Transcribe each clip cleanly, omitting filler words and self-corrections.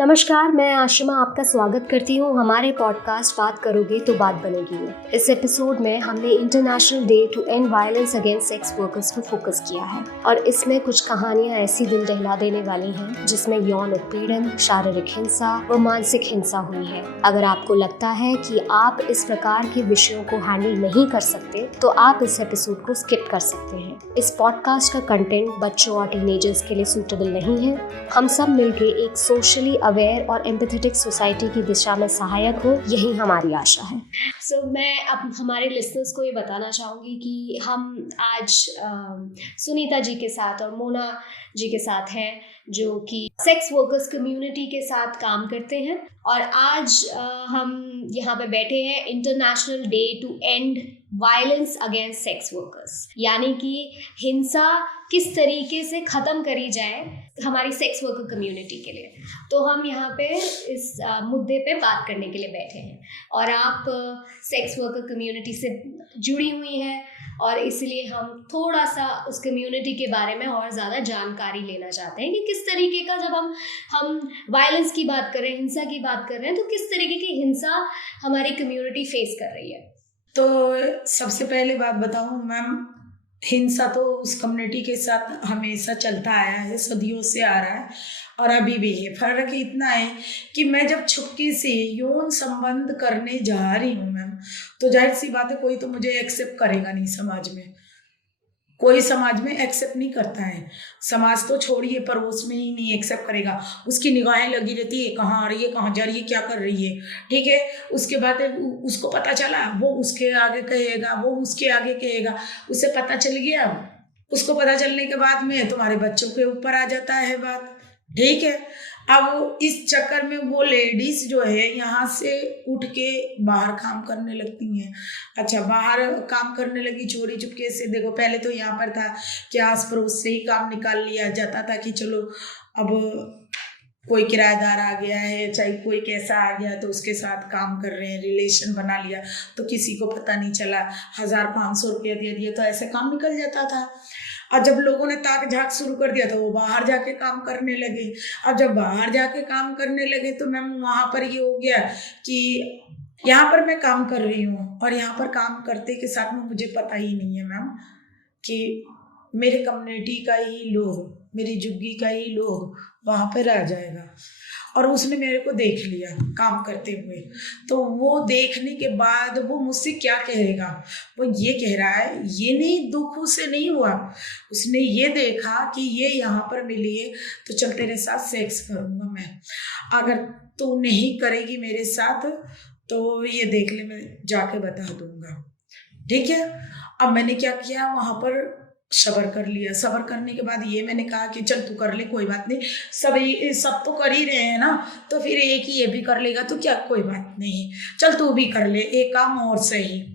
नमस्कार, मैं आशिमा आपका स्वागत करती हूँ हमारे पॉडकास्ट बात करोगे तो बात बनेगी में। इस एपिसोड में हमने international day to end violence against sex workers पर फोकस किया है और इसमें कुछ कहानियाँ ऐसी दिल दहला देने वाली हैं जिसमें यौन उत्पीड़न, शारीरिक हिंसा व मानसिक हिंसा हुई है। अगर आपको लगता है कि आप इस प्रकार के विषयों को हैंडल नहीं कर सकते तो आप इस एपिसोड को स्किप कर सकते हैं। इस पॉडकास्ट का कंटेंट बच्चों और टीनेजर्स के लिए सूटेबल नहीं है। हम सब मिलकर एक सोशली अवेयर और एम्पैथेटिक सोसाइटी की दिशा में सहायक हो, यही हमारी आशा है। मैं अब हमारे लिसनर्स को ये बताना चाहूँगी कि हम आज सुनीता जी के साथ और मोना जी के साथ हैं जो कि सेक्स वर्कर्स कम्युनिटी के साथ काम करते हैं और आज हम यहाँ पे बैठे हैं international day to end violence against sex workers, यानी कि हिंसा किस तरीके से ख़त्म करी जाए हमारी सेक्स वर्कर कम्युनिटी के लिए। तो हम यहाँ पे इस मुद्दे पे बात करने के लिए बैठे हैं और आप सेक्स वर्कर कम्युनिटी से जुड़ी हुई हैं और इसलिए हम थोड़ा सा उस कम्युनिटी के बारे में और ज़्यादा जानकारी लेना चाहते हैं कि किस तरीके का, जब हम वायलेंस की बात कर रहे हैं, हिंसा की बात कर रहे हैं, तो किस तरीके की हिंसा हमारी कम्युनिटी फेस कर रही है। तो सबसे पहले बात बताऊं मैम, हिंसा तो उस कम्युनिटी के साथ हमेशा चलता आया है, सदियों से आ रहा है और अभी भी है। फर्क इतना है कि मैं जब छुपके से यौन संबंध करने जा रही हूँ मैम, तो जाहिर सी बात है कोई तो मुझे एक्सेप्ट करेगा नहीं, समाज में कोई समाज में एक्सेप्ट नहीं करता है। समाज तो छोड़िए, पड़ोस में ही नहीं एक्सेप्ट करेगा। उसकी निगाहें लगी रहती है, कहाँ आ रही है, कहाँ जा रही है, क्या कर रही है, ठीक है। उसके बाद उसको पता चला, वो उसके आगे कहेगा, वो उसके आगे कहेगा, उसे पता चल गया। उसको पता चलने के बाद में तुम्हारे बच्चों के ऊपर आ जाता है बात, ठीक है। अब इस चक्कर में वो लेडीज जो है यहाँ से उठ के बाहर काम करने लगती हैं। अच्छा, बाहर काम करने लगी चोरी चुपके से। देखो पहले तो यहाँ पर था कि आस पड़ोस से ही काम निकाल लिया जाता था कि चलो अब कोई किराएदार आ गया है, चाहे कोई कैसा आ गया तो उसके साथ काम कर रहे हैं, रिलेशन बना लिया तो किसी को पता नहीं चला, 1000-500 रुपया दे दिए तो ऐसे काम निकल जाता था। और जब लोगों ने ताक झाक शुरू कर दिया तो वो बाहर जाके काम करने लगे। अब जब बाहर जाके काम करने लगे तो मैम वहाँ पर ये हो गया कि यहाँ पर मैं काम कर रही हूँ और यहाँ पर काम करते के साथ में मुझे पता ही नहीं है मैम कि मेरे कम्युनिटी का ही लोग, मेरी जुग्गी का ही लोग वहाँ पर आ जाएगा। और उसने मेरे को देख लिया काम करते हुए, तो वो देखने के बाद वो मुझसे क्या कहेगा, वो ये कह रहा है, ये नहीं दुख से नहीं हुआ, उसने ये देखा कि ये यहाँ पर मिली है तो चल तेरे साथ सेक्स करूँगा मैं, अगर तू नहीं करेगी मेरे साथ तो ये देख ले, मैं जाके बता दूंगा, ठीक है। अब मैंने क्या किया, वहाँ पर सब्र कर लिया। सब्र करने के बाद ये मैंने कहा कि चल तू कर ले, कोई बात नहीं, सब तो कर ही रहे हैं ना, तो फिर एक ही ये भी कर लेगा तो क्या, कोई बात नहीं, चल तू भी कर ले एक काम और सही।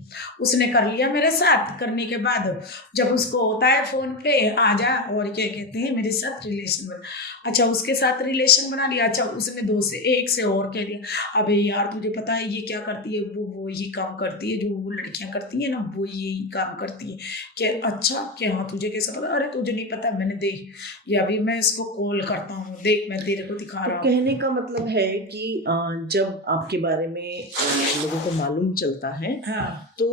उसने कर लिया मेरे साथ। करने के बाद जब उसको होता है फ़ोन पे आ जा और क्या कहते हैं मेरे साथ रिलेशन बना, अच्छा उसके साथ रिलेशन बना लिया। अच्छा उसने 2 से 1 से और कह दिया, अबे यार तुझे पता है ये क्या करती है, वो यही काम करती है जो वो लड़कियां करती है ना, वो यही काम करती है। क्या अच्छा, क्या हाँ तुझे कैसा पता? अरे तुझे नहीं पता, मैंने देख, या अभी मैं इसको कॉल करता हूँ, देख मैं तेरे को दिखा रहा हूँ। कहने का मतलब है कि जब आपके बारे में लोगों को मालूम चलता है, हाँ, तो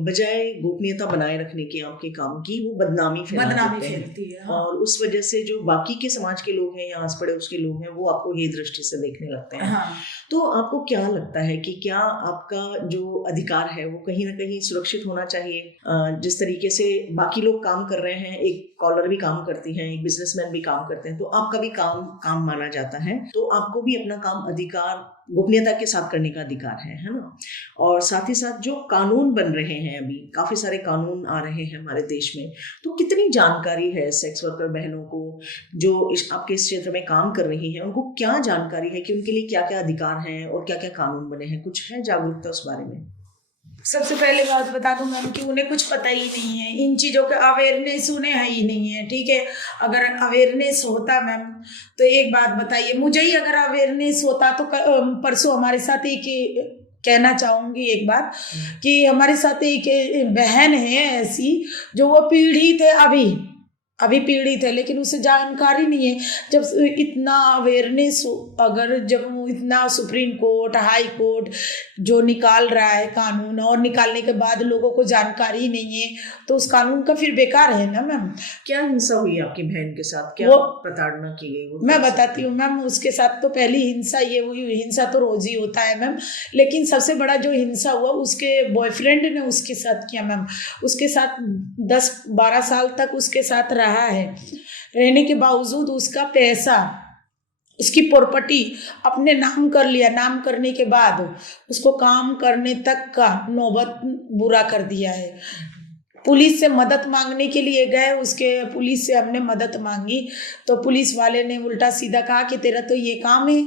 बजाय गोपनीयता बनाए रखने के आपके काम की, वो बदनामी फैलती है, हाँ। और उस वजह से जो बाकी के समाज के लोग हैं या आस पड़ोस के लोग हैं वो आपको ये दृष्टि से देखने लगते हैं, हाँ। तो आपको क्या लगता है कि क्या आपका जो अधिकार है वो कहीं ना कहीं सुरक्षित होना चाहिए? जिस तरीके से बाकी लोग काम कर रहे हैं, एक कॉलर भी काम करती हैं, एक बिजनेसमैन भी काम करते हैं, तो आपका भी काम माना जाता है, तो आपको भी अपना काम अधिकार गोपनीयता के साथ करने का अधिकार है ना। और साथ ही साथ जो कानून बन रहे हैं, अभी काफ़ी सारे कानून आ रहे हैं हमारे देश में, तो कितनी जानकारी है सेक्स वर्कर बहनों को जो आपके इस क्षेत्र में काम कर रही हैं, उनको क्या जानकारी है कि उनके लिए क्या क्या अधिकार हैं और क्या क्या कानून बने हैं? कुछ है जागरूकता उस बारे में? सबसे पहले बात बता दूं मैम कि उन्हें कुछ पता ही नहीं है, इन चीज़ों का अवेयरनेस उन्हें है ही नहीं है, ठीक है। अगर अवेयरनेस होता मैम, तो एक बात बताइए, मुझे ही अगर अवेयरनेस होता तो परसों हमारे साथ एक कहना चाहूँगी एक बात कि हमारे साथ एक बहन है ऐसी जो वो पीड़ित है अभी, अभी पीड़ित है, लेकिन उसे जानकारी नहीं है। जब इतना अवेयरनेस, अगर जब इतना सुप्रीम कोर्ट, हाई कोर्ट जो निकाल रहा है कानून, और निकालने के बाद लोगों को जानकारी नहीं है, तो उस कानून का फिर बेकार है ना मैम। क्या हिंसा हुई आपकी बहन के साथ, क्या प्रताड़ना की गई? वो मैं बताती हूँ मैम। उसके साथ तो पहली हिंसा ये हुई, हिंसा तो रोज ही होता है मैम, लेकिन सबसे बड़ा जो हिंसा हुआ उसके बॉयफ्रेंड ने उसके साथ किया मैम। उसके साथ 10-12 साल तक उसके साथ रहा है, रहने के बावजूद उसका पैसा, उसकी प्रॉपर्टी अपने नाम कर लिया। नाम करने के बाद उसको काम करने तक का नौबत बुरा कर दिया है। पुलिस से मदद मांगने के लिए गए, उसके पुलिस से हमने मदद मांगी तो पुलिस वाले ने उल्टा सीधा कहा कि तेरा तो ये काम है,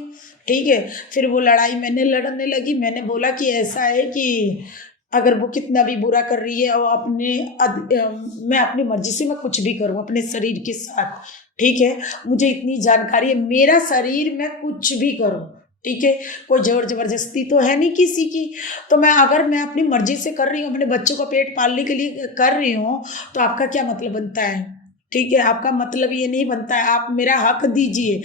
ठीक है। फिर वो लड़ाई मैंने लड़ने लगी। मैंने बोला कि ऐसा है कि अगर वो कितना भी बुरा कर रही है और मैं अपनी मर्जी से मैं कुछ भी करूँ अपने शरीर के साथ, ठीक है। मुझे इतनी जानकारी है, मेरा शरीर मैं कुछ भी करूँ, ठीक है। कोई जोर जबरदस्ती तो है नहीं किसी की। तो अगर मैं अपनी मर्जी से कर रही हूँ, अपने बच्चों को पेट पालने के लिए कर रही हूँ, तो आपका क्या मतलब बनता है, ठीक है। आपका मतलब ये नहीं बनता है, आप मेरा हक दीजिए।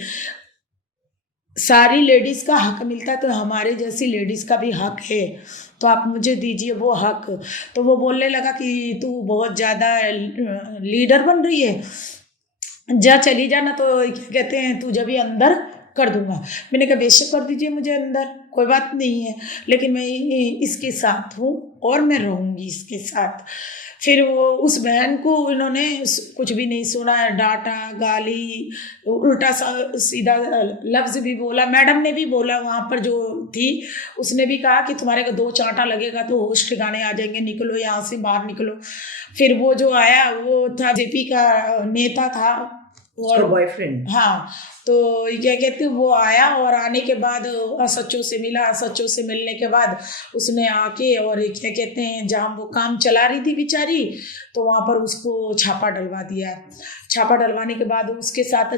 सारी लेडीज का हक मिलता है, तो हमारे जैसी लेडीज का भी हक है, तो आप मुझे दीजिए वो हक। तो वो बोलने लगा कि तू बहुत ज़्यादा लीडर बन रही है, जा चली जा ना, तो क्या कहते हैं तुझे भी अंदर कर दूंगा। मैंने कहा बेशक कर दीजिए मुझे अंदर, कोई बात नहीं है, लेकिन मैं इसके साथ हूँ और मैं रहूँगी इसके साथ। फिर वो उस बहन को इन्होंने कुछ भी नहीं सुना, डांटा, गाली, उल्टा सीधा लफ्ज़ भी बोला। मैडम ने भी बोला, वहाँ पर जो थी उसने भी कहा कि तुम्हारे को 2 चांटा लगेगा तो होश ठिकाने आ जाएंगे, निकलो यहाँ से, बाहर निकलो। फिर वो जो आया वो था जेपी का नेता था और बॉयफ्रेंड, हाँ। तो क्या कहते हैं, वो आया और आने के बाद सच्चों से मिला। सच्चों से मिलने के बाद उसने आके और क्या कहते हैं, जहाँ वो काम चला रही थी बेचारी, तो वहाँ पर उसको छापा डलवा दिया। छापा डलवाने के बाद उसके साथ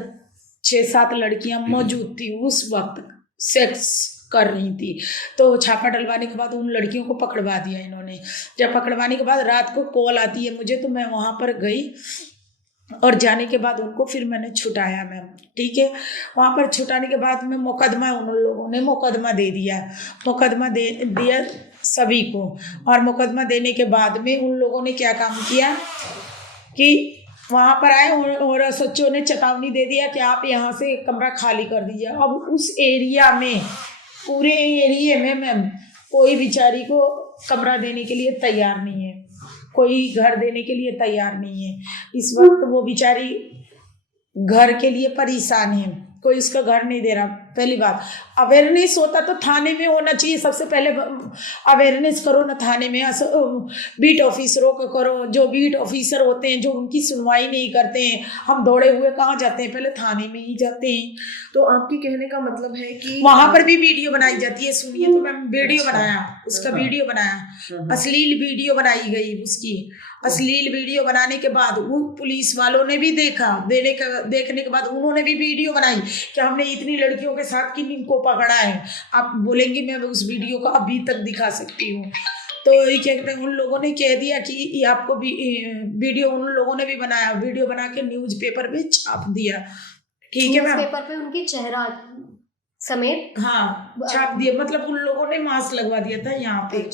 6-7 लड़कियां मौजूद थी, उस वक्त सेक्स कर रही थी। तो छापा डलवाने के बाद उन लड़कियों को पकड़वा दिया इन्होंने। जब पकड़वाने के बाद रात को कॉल आती है मुझे, तो मैं वहाँ पर गई और जाने के बाद उनको फिर मैंने छुटाया मैम, ठीक है। वहाँ पर छुटाने के बाद में मुकदमा, उन लोगों ने मुकदमा दे दिया। मुकदमा दे दिया सभी को, और मुकदमा देने के बाद में उन लोगों ने क्या काम किया कि वहाँ पर आए और सच्चों ने चेतावनी दे दिया कि आप यहाँ से कमरा खाली कर दीजिए। अब उस एरिया में, पूरे एरिया में मैम, कोई बेचारी को कमरा देने के लिए तैयार नहीं है, कोई घर देने के लिए तैयार नहीं है। इस वक्त वो बेचारी घर के लिए परेशान है, कोई उसका घर नहीं दे रहा। पहली बात, अवेयरनेस होता तो थाने में होना चाहिए। सबसे पहले अवेयरनेस करो ना थाने में, बीट ऑफिसरों को करो। जो बीट ऑफिसर होते हैं जो उनकी सुनवाई नहीं करते हैं, हम दौड़े हुए कहाँ जाते हैं, पहले थाने में ही जाते हैं। तो आपके कहने का मतलब है कि वहां पर भी वीडियो बनाई जाती है। सुनिए, तो मैं वीडियो बनाया, उसका वीडियो बनाया, अश्लील वीडियो बनाई गई उसकी। अश्लील वीडियो बनाने के बाद वो पुलिस वालों ने भी देखा, देखने के बाद उन्होंने भी वीडियो बनाई कि हमने इतनी लड़कियों के साथ किनको पकड़ा है। आप बोलेंगे मैं उस वीडियो को अभी तक दिखा सकती हूँ। तो ये क्या कहते हैं, उन लोगों ने कह दिया कि ये आपको भी वीडियो उन लोगों ने भी बनाया, वीडियो बना के न्यूज़पेपर में छाप दिया, ठीक है मैम। पेपर पे उनकी चेहरा समेत, हाँ, छाप दिया। मतलब उन लोगों ने मास्क लगवा दिया था यहाँ पे,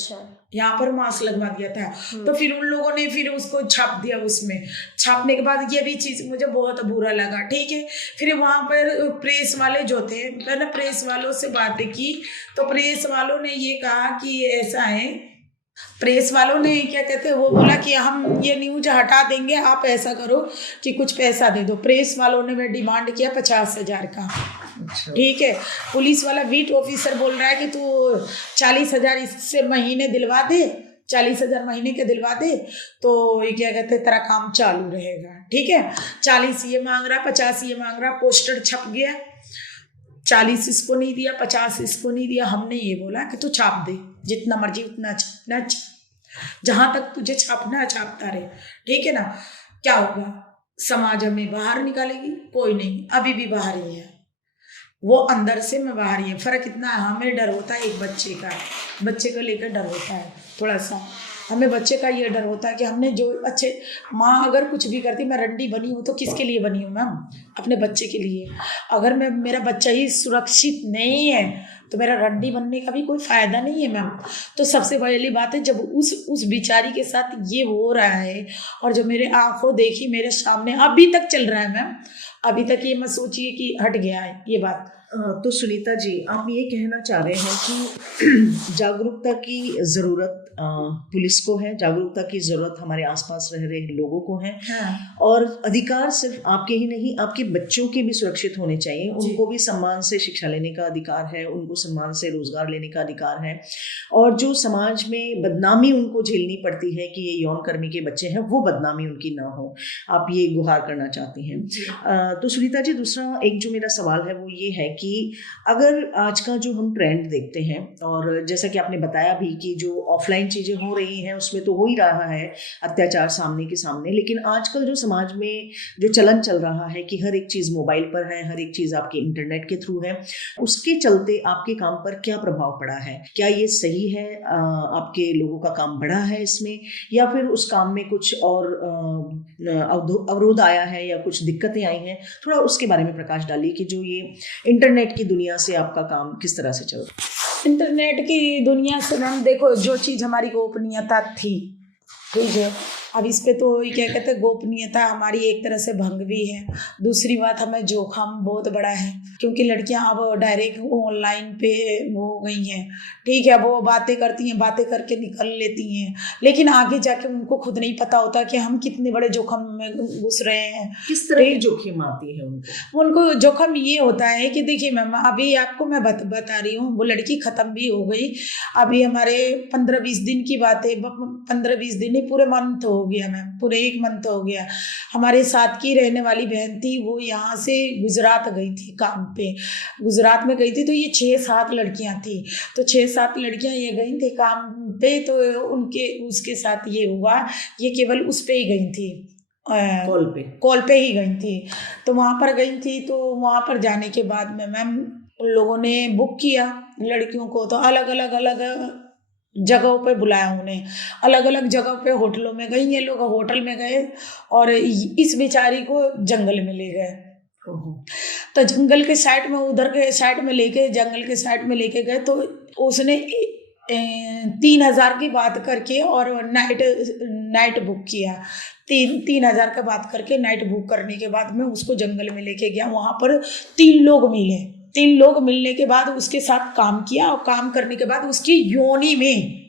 यहाँ पर मास्क लगवा दिया था। तो फिर उन लोगों ने फिर उसको छाप दिया। उसमें छापने के बाद ये भी चीज़ मुझे बहुत बुरा लगा, ठीक है। फिर वहाँ पर प्रेस वाले जो थे, मैंने प्रेस वालों से बातें की, तो प्रेस वालों ने ये कहा कि ऐसा है, प्रेस वालों ने क्या कहते हैं, वो बोला कि हम ये न्यूज हटा देंगे, आप ऐसा करो कि कुछ पैसा दे दो। प्रेस वालों ने मैं डिमांड किया 50,000 का, ठीक है। पुलिस वाला बीट ऑफिसर बोल रहा है कि तू 40,000 इससे महीने दिलवा दे, 40,000 महीने के दिलवा दे, तो ये क्या कहते हैं तेरा काम चालू रहेगा, ठीक है। 40 ये मांग रहा, 50 ये मांग रहा। पोस्टर छप गया, 40 इसको नहीं दिया, 50 इसको नहीं दिया। हमने ये बोला कि तू छाप दे, जितना मर्जी उतना छापना, जहां तक तुझे छापना छापता रहे, ठीक है ना। क्या होगा, समाज हमें बाहर निकालेगी? कोई नहीं, अभी भी बाहर ही है वो, अंदर से मैं बाहर ही है। फर्क इतना है, हमें डर होता है एक बच्चे का, बच्चे को लेकर डर होता है थोड़ा सा, हमें बच्चे का ये डर होता है कि हमने जो अच्छे, माँ अगर कुछ भी करती, मैं रंडी बनी हूँ तो किसके लिए बनी हूँ मैम? अपने बच्चे के लिए। अगर मेरा बच्चा ही सुरक्षित नहीं है तो मेरा रंडी बनने का भी कोई फायदा नहीं है मैम। तो सबसे पहली बात है, जब उस बिचारी के साथ ये हो रहा है और जो मेरे आंखों देखी मेरे सामने अभी तक चल रहा है मैम, अभी तक ये मत सोचिए कि हट गया है ये बात। तो सुनीता जी, आप ये कहना चाह रहे हैं कि जागरूकता की ज़रूरत पुलिस को है, जागरूकता की ज़रूरत हमारे आसपास रह रहे लोगों को है। हाँ। और अधिकार सिर्फ आपके ही नहीं, आपके बच्चों के भी सुरक्षित होने चाहिए। उनको भी सम्मान से शिक्षा लेने का अधिकार है, उनको सम्मान से रोजगार लेने का अधिकार है। और जो समाज में बदनामी उनको झेलनी पड़ती है कि ये यौन कर्मी के बच्चे हैं, वो बदनामी उनकी ना हो, आप ये गुहार करना चाहती हैं। तो सुनीता जी, दूसरा एक जो मेरा सवाल है वो ये है कि अगर आज का जो हम ट्रेंड देखते हैं, और जैसा कि आपने बताया भी कि जो ऑफलाइन चीज़ें हो रही हैं उसमें तो हो ही रहा है अत्याचार सामने के सामने, लेकिन आजकल जो समाज में जो चलन चल रहा है कि हर एक चीज़ मोबाइल पर है, हर एक चीज़ आपके इंटरनेट के थ्रू है, उसके चलते आपके काम पर क्या प्रभाव पड़ा है? क्या ये सही है? आपके लोगों का काम बढ़ा है इसमें, या फिर उस काम में कुछ और अवरोध आया है या कुछ दिक्कतें आई हैं? थोड़ा उसके बारे में प्रकाश डालिए कि जो ये इंटरनेट की दुनिया से आपका काम किस तरह से चल रहा है। इंटरनेट की दुनिया से मैम देखो, जो चीज़ हमारी गोपनीयता थी, ठीक है, अब इस पे तो क्या कहते हैं, गोपनीयता हमारी एक तरह से भंग भी है। दूसरी बात, हमें जोखम बहुत बड़ा है क्योंकि लड़कियां अब डायरेक्ट ऑनलाइन पे हो गई हैं, ठीक है, वो बातें करती हैं, बातें करके निकल लेती हैं, लेकिन आगे जाके उनको खुद नहीं पता होता कि हम कितने बड़े जोखम में घुस रहे हैं। किस तरह की जोखिम आती है उनको जोखम ये होता है कि देखिए मैम, अभी आपको मैं बता रही हूँ, वो लड़की ख़त्म भी हो गई, अभी हमारे 15-20 दिन की बात है, 15-20 दिन ही, पूरे मंथ हो गया मैम, पूरे 1 मंथ हो गया। हमारे साथ की रहने वाली बहन थी, वो यहाँ से गुजरात गई थी काम पे, गुजरात में गई थी, तो ये 6-7 लड़कियाँ थी, तो 6-7 लड़कियाँ ये गई थी काम पे, तो उसके साथ ये हुआ, ये केवल उस पे ही गई थी, कॉल पे ही गई थी। तो वहाँ पर गई थी, तो वहाँ पर जाने के बाद में मैम उन लोगों ने बुक किया लड़कियों को, तो अलग अलग जगहों पे बुलाया उन्हें, अलग अलग जगह पे होटलों में गई, ये लोग होटल में गए और इस बेचारी को जंगल में ले गए। तो जंगल के साइड में, उधर के साइड में लेके, जंगल के साइड में लेके गए, तो उसने 3,000 की बात करके और नाइट बुक किया। 3,000 का बात करके नाइट बुक करने के बाद में उसको जंगल में लेके गया। वहाँ पर 3 लोग मिले, 3 लोग मिलने के बाद उसके साथ काम किया, और काम करने के बाद उसकी योनि में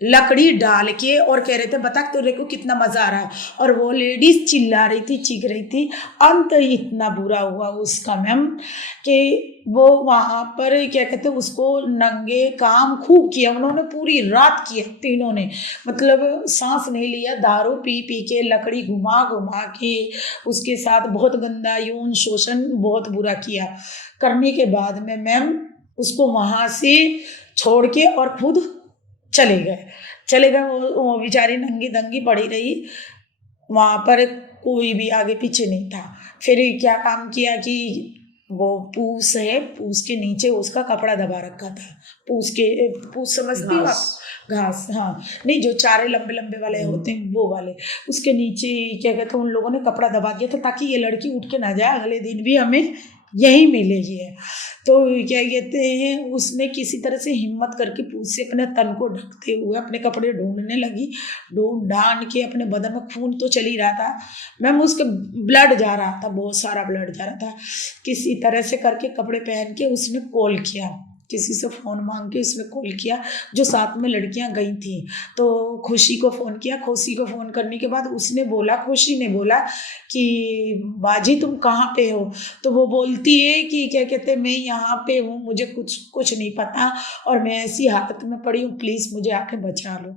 लकड़ी डाल के और कह रहे थे, बता तेरे को कितना मजा आ रहा है, और वो लेडीज चिल्ला रही थी, चीख रही थी। अंत इतना बुरा हुआ उसका मैम कि वो वहाँ पर क्या कहते हैं, उसको नंगे काम खूब किया उन्होंने, पूरी रात किया तीनों ने, मतलब सांस नहीं लिया, दारू पी के, लकड़ी घुमा के उसके साथ बहुत गंदा यौन शोषण बहुत बुरा किया। करने के बाद में मैम उसको वहाँ से छोड़ के और खुद चले गए। वो बेचारी नंगी दंगी पड़ी रही, वहाँ पर कोई भी आगे पीछे नहीं था। फिर क्या काम किया कि वो पूस है, पूस के नीचे उसका कपड़ा दबा रखा था, पूस समझती हो आप? घास, हाँ, नहीं, जो चारे लंबे लंबे वाले होते हैं वो वाले, उसके नीचे क्या कहते हैं, उन लोगों ने कपड़ा दबा दिया था ताकि ये लड़की उठ के ना जाए, अगले दिन भी हमें यही मिलेगी है। तो क्या कहते हैं, उसने किसी तरह से हिम्मत करके पूछ से अपने तन को ढकते हुए अपने कपड़े ढूंढने लगी, ढूंढ के अपने बदन में खून तो चल ही रहा था मैम, उसके ब्लड जा रहा था, बहुत सारा ब्लड जा रहा था। किसी तरह से करके कपड़े पहन के उसने कॉल किया, किसी से फ़ोन मांग के उसने कॉल किया, जो साथ में लड़कियां गई थी, तो खुशी को फ़ोन किया। खुशी को फ़ोन करने के बाद खुशी ने बोला कि बाजी तुम कहाँ पे हो? तो वो बोलती है कि क्या कहते हैं, मैं यहाँ पे हूँ, मुझे कुछ नहीं पता और मैं ऐसी हालत में पड़ी हूँ, प्लीज़ मुझे आके बचा लो।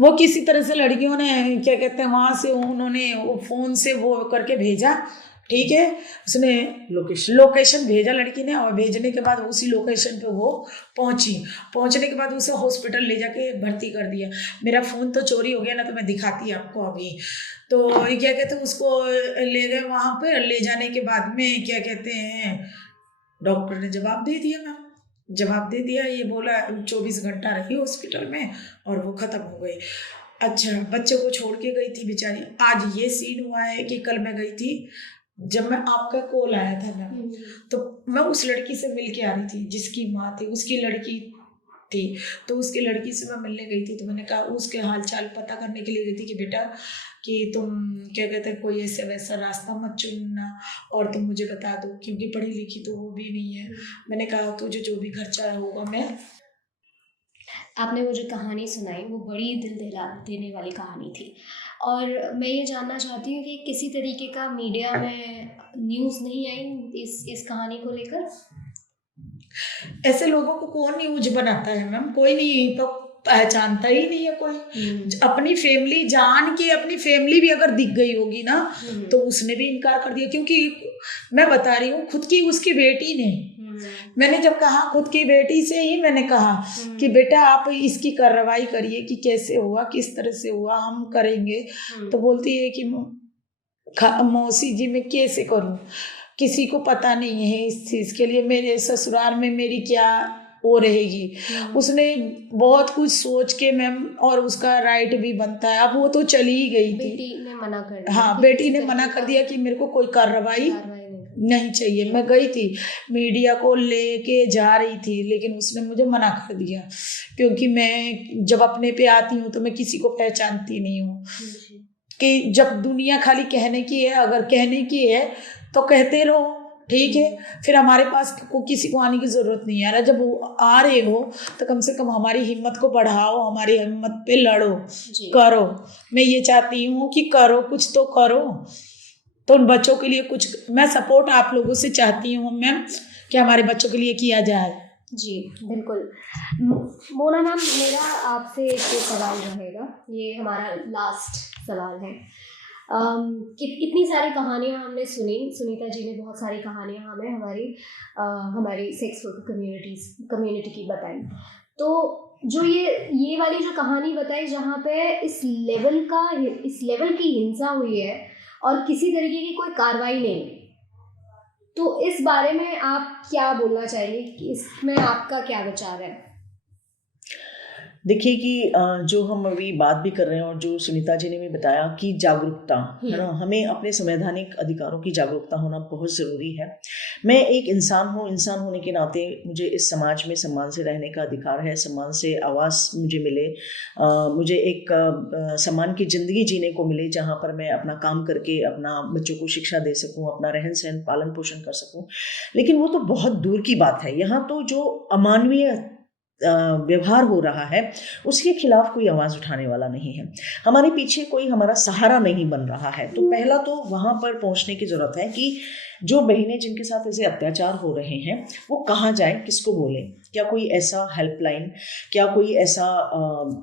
वो किसी तरह से लड़कियों ने क्या कहते हैं, वहाँ से उन्होंने फ़ोन से वो करके भेजा, ठीक है, उसने लोकेशन भेजा लड़की ने, और भेजने के बाद उसी लोकेशन पे वो पहुंचने के बाद उसे हॉस्पिटल ले जाके भर्ती कर दिया। मेरा फ़ोन तो चोरी हो गया ना, तो मैं दिखाती आपको अभी। तो क्या कहते हैं, उसको ले गए वहाँ पर, ले जाने के बाद में क्या कहते हैं, डॉक्टर ने जवाब दे दिया मैम, जवाब दे दिया, ये बोला 24 घंटा रही हॉस्पिटल में और वो ख़त्म हो गई। अच्छा, बच्चे को छोड़ के गई थी बेचारी। आज ये सीन हुआ है कि कल मैं गई थी, जब मैं आपका कॉल आया था ना, तो मैं उस लड़की से मिल के आ रही थी जिसकी माँ थी, उसकी लड़की थी, तो उसकी लड़की से मैं मिलने गई थी। तो मैंने कहा, उसके हाल चाल पता करने के लिए गई थी कि बेटा कि तुम क्या कहते हैं, कोई ऐसे वैसा रास्ता मत चुनना और तुम मुझे बता दो, क्योंकि पढ़ी लिखी तो वो भी नहीं है। मैंने कहा तुझे जो भी खर्चा होगा मैं। आपने वो जो कहानी सुनाई वो बड़ी दिल दहला देने वाली कहानी थी, और मैं ये जानना चाहती हूँ कि किसी तरीके का मीडिया में न्यूज़ नहीं आई इस कहानी को लेकर? ऐसे लोगों को कौन न्यूज बनाता है मैम? कोई नहीं, तो पहचानता ही नहीं है कोई। अपनी फैमिली जान के, अपनी फैमिली भी अगर दिख गई होगी ना तो उसने भी इनकार कर दिया। क्योंकि मैं बता रही हूँ, खुद की उसकी बेटी ने, मैंने जब कहा खुद की बेटी से ही मैंने कहा कि बेटा आप इसकी कार्रवाई करिए कि कैसे हुआ, किस तरह से हुआ, हम करेंगे। तो बोलती है कि मौसी जी मैं कैसे करूँ, किसी को पता नहीं है इस चीज़ के लिए, मेरे ससुराल में मेरी क्या वो रहेगी। उसने बहुत कुछ सोच के मैम, और उसका राइट भी बनता है, अब वो तो चली ही गई थी। बेटी ने मना कर दिया? हाँ, बेटी ने मना कर दिया कि मेरे को कोई कार्रवाई नहीं चाहिए। मैं गई थी, मीडिया को लेके जा रही थी, लेकिन उसने मुझे मना कर दिया, क्योंकि मैं जब अपने पे आती हूँ तो मैं किसी को पहचानती नहीं हूँ। कि जब दुनिया खाली कहने की है, अगर कहने की है तो कहते रहो, ठीक है, फिर हमारे पास किसी को आने की ज़रूरत नहीं है। जब वो आ रहे हो तो कम से कम हमारी हिम्मत को बढ़ाओ, हमारी हिम्मत पे लड़ो, करो। मैं ये चाहती हूँ कि करो, कुछ तो करो। तो उन बच्चों के लिए कुछ मैं सपोर्ट आप लोगों से चाहती हूँ मैम, कि हमारे बच्चों के लिए किया जाए। जी बिल्कुल। मोना मैम, मेरा आपसे एक सवाल रहेगा, ये हमारा लास्ट सवाल है। कितनी सारी कहानियाँ हमने सुनी, सुनीता जी ने बहुत सारी कहानियाँ हमें हमारी सेक्स वर्कर कम्युनिटी की बताई। तो जो ये वाली जो कहानी बताई जहाँ पे इस लेवल की हिंसा हुई है और किसी तरीके की कोई कार्रवाई नहीं, तो इस बारे में आप क्या बोलना चाहेंगे कि इसमें आपका क्या विचार है? देखिए कि जो हम अभी बात भी कर रहे हैं और जो सुनीता जी ने भी बताया कि जागरूकता है ना, हमें अपने संवैधानिक अधिकारों की जागरूकता होना बहुत ज़रूरी है। मैं एक इंसान हूँ, इंसान होने के नाते मुझे इस समाज में सम्मान से रहने का अधिकार है, सम्मान से आवाज़ मुझे मिले, मुझे एक सम्मान की ज़िंदगी जीने को मिले, जहाँ पर मैं अपना काम करके अपना बच्चों को शिक्षा दे सकूँ, अपना रहन सहन पालन पोषण कर सकूँ। लेकिन वो तो बहुत दूर की बात है। यहाँ तो जो अमानवीय व्यवहार हो रहा है उसके खिलाफ कोई आवाज़ उठाने वाला नहीं है, हमारे पीछे कोई हमारा सहारा नहीं बन रहा है। तो पहला तो वहाँ पर पहुँचने की ज़रूरत है कि जो बहनें जिनके साथ ऐसे अत्याचार हो रहे हैं वो कहाँ जाएं, किसको बोलें। क्या कोई ऐसा हेल्पलाइन, क्या कोई ऐसा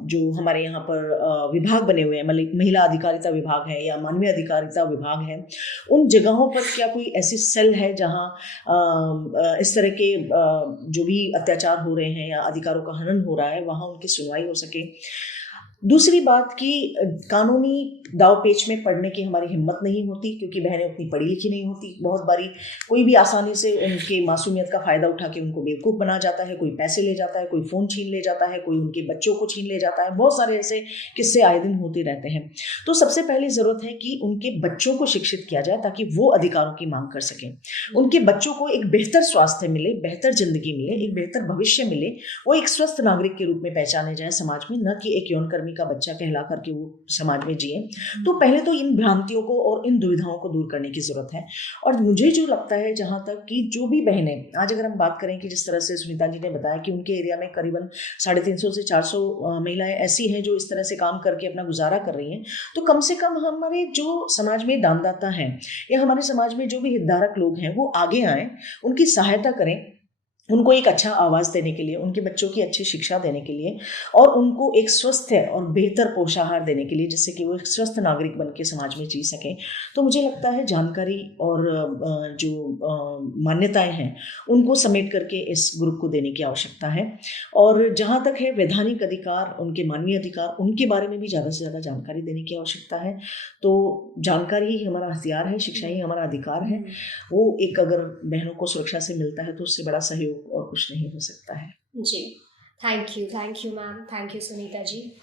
जो हमारे यहाँ पर विभाग बने हुए हैं, महिला अधिकारिता विभाग है या मानवीय अधिकारिता विभाग है, उन जगहों पर क्या कोई ऐसी सेल है जहाँ इस तरह के जो भी अत्याचार हो रहे हैं या अधिकारों का हनन हो रहा है वहाँ उनकी सुनवाई हो सके। दूसरी बात कि कानूनी दाव पेच में पढ़ने की हमारी हिम्मत नहीं होती, क्योंकि बहनें उतनी पढ़ी लिखी नहीं होती। बहुत बारी कोई भी आसानी से उनके मासूमियत का फ़ायदा उठा के उनको बेवकूफ़ बना जाता है, कोई पैसे ले जाता है, कोई फ़ोन छीन ले जाता है, कोई उनके बच्चों को छीन ले जाता है। बहुत सारे ऐसे किस्से आए दिन होते रहते हैं। तो सबसे पहले ज़रूरत है कि उनके बच्चों को शिक्षित किया जाए ताकि वो अधिकारों की मांग कर सकें, उनके बच्चों को एक बेहतर स्वास्थ्य मिले, बेहतर ज़िंदगी मिले, एक बेहतर भविष्य मिले, वो एक स्वस्थ नागरिक के रूप में पहचाने जाए समाज में, न कि एक यौनकर्मी का बच्चा कहला करके वो समाज में जिए। तो पहले तो इन भ्रांतियों को और इन दुविधाओं को दूर करने की जरूरत है। और मुझे जो लगता है, जहाँ तक कि जो भी बहनें, आज अगर हम बात करें कि जिस तरह से सुनीता जी ने बताया कि उनके एरिया में करीबन 350 से 400 महिलाएं ऐसी हैं जो इस तरह से काम करके अपना गुजारा कर रही हैं, तो कम से कम हमारे जो समाज में दानदाता हैं या हमारे समाज में जो भी हितधारक लोग हैं वो आगे आएँ, उनकी सहायता करें, उनको एक अच्छा आवाज़ देने के लिए, उनके बच्चों की अच्छी शिक्षा देने के लिए और उनको एक स्वस्थ और बेहतर पोषाहार देने के लिए, जिससे कि वो एक स्वस्थ नागरिक बन के समाज में जी सकें। तो मुझे लगता है जानकारी और जो मान्यताएं हैं उनको समेट करके इस ग्रुप को देने की आवश्यकता है। और जहाँ तक है वैधानिक अधिकार, उनके मानवीय अधिकार, उनके बारे में भी ज़्यादा से ज़्यादा जानकारी देने की आवश्यकता है। तो जानकारी ही हमारा हथियार है, शिक्षा ही हमारा अधिकार है। वो एक अगर बहनों को सुरक्षा से मिलता है तो उससे बड़ा सहयोग और कुछ नहीं हो सकता है। जी, thank you ma'am, thank you Sunita ji.